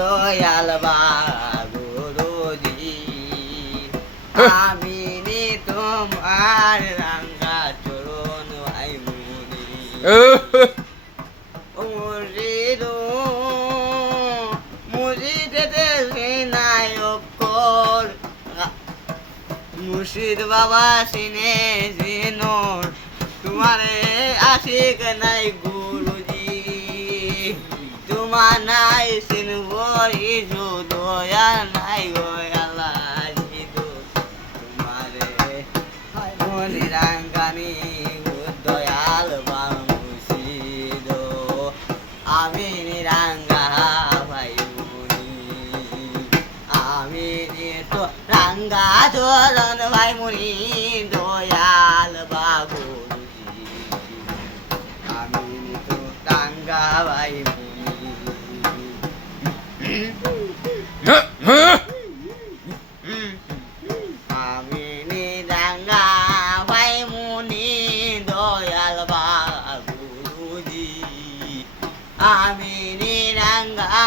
দয়াল বাগুরুজি আমি নি তোমার রাঙ্গা চরণ ভাই মুনি মুর্শিদ মুর্শিদে নায়ক মুর্শিদ বাবা সিনে জিনো তোমারে আশিক নাই গুরুজি তোমার নাই সিনব ইজু দয়া নাই গয়ালা জিদু তোমারে মনি রাঙ্গানি দয়াল বামুসিদ আমি নিরাঙ্গা ভাই মুনি আমি তো রাঙ্গা চরণ ভাই মুনি দয়াল বাবুজি আমি তো রাঙ্গা ভাই মুনি আমি নিরাঙ্গা ভাই মুনি দয়াল বাবুজি আমি নিরাঙ্গা